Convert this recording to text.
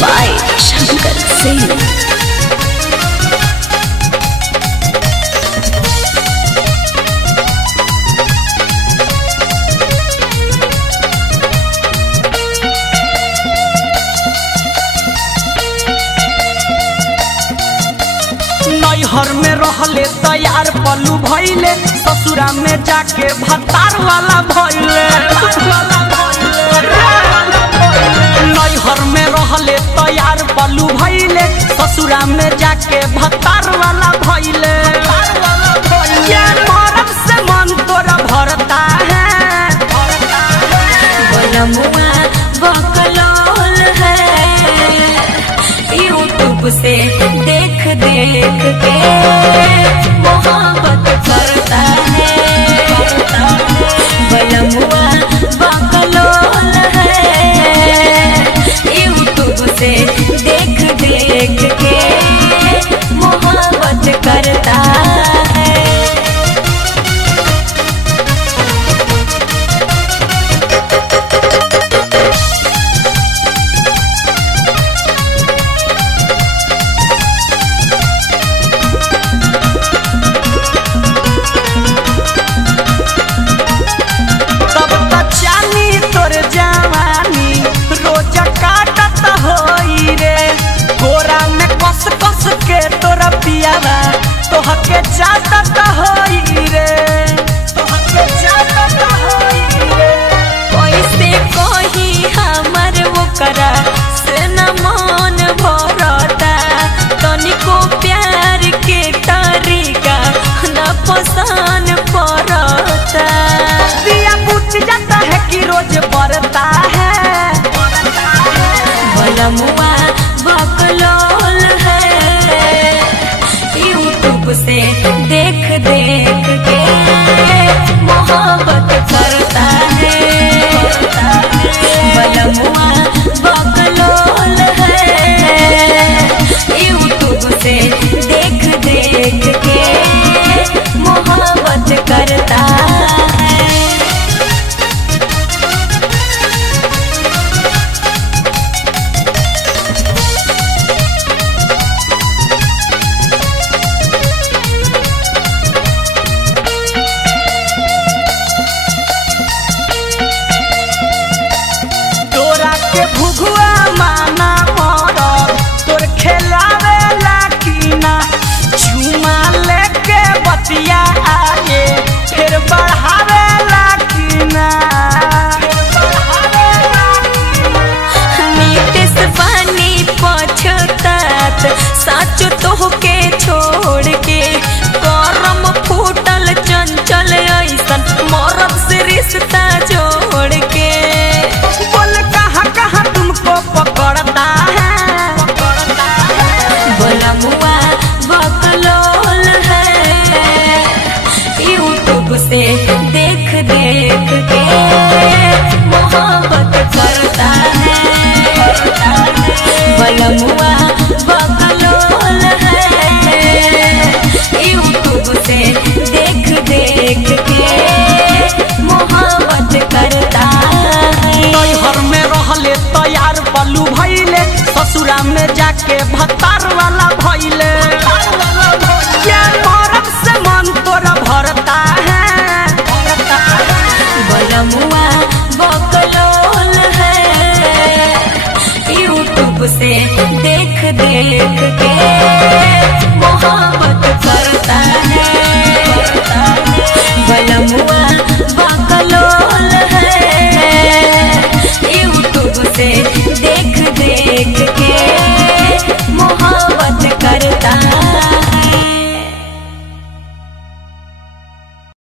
by Shankar Singh. नैहर में रहले तैयार पलू भइले, ससुरा में जाके भतार वाला भइले। नैहर में रहले तैयार पलू भइले, ससुरा में जाके भतार वाला भइले। ये मरद से मन तोरा भरता है, बनमुआ बकलोल है, यूट्यूब से देख देख के मोहब्बत करता है। बनमुआ बकलोल है, यूट्यूब से देख देख के मोहब्बत करता है। तोहके जाता होई रे, तोहके जाता होई रे। कैसे कही हमर वो करा से न मन भरता, तनिको प्यार के तरीका न पसंद पड़ता। दिया बुझ जाता है कि रोज बढ़ता है, बनमुआ बकलोल है, यूट्यूब से देख देख के मोहब्बत करता है। बनमुआ बकलोल है, यूट्यूब से देख देख के मोहब्बत करता है। भुगुआ माना मरद तोर खेलावे लाकीना, झुमा लेके बतिया आगे फिर बढ़ावे लाकीना। नीतीश पानी पछतात सच तोहके छोड़ के, करम फूटल चंचल ऐसन मरद से रिश्ता जोड़ के। पकड़ता है, बनमुआ बकलोल है, यूट्यूब से देख देख के मोहब्बत करता है। बनमुआ बकलोल है, यूट्यूब से देख देख के मोहब्बत करता है। नैहर में रहले तैयार पलू भइले, ससुरा में जाके भतार वाला भइले। क्या मरद से मन तोरा भरता है, बनमुआ बकलोल है, यूट्यूब से देख देख के मोहब्बत करता है।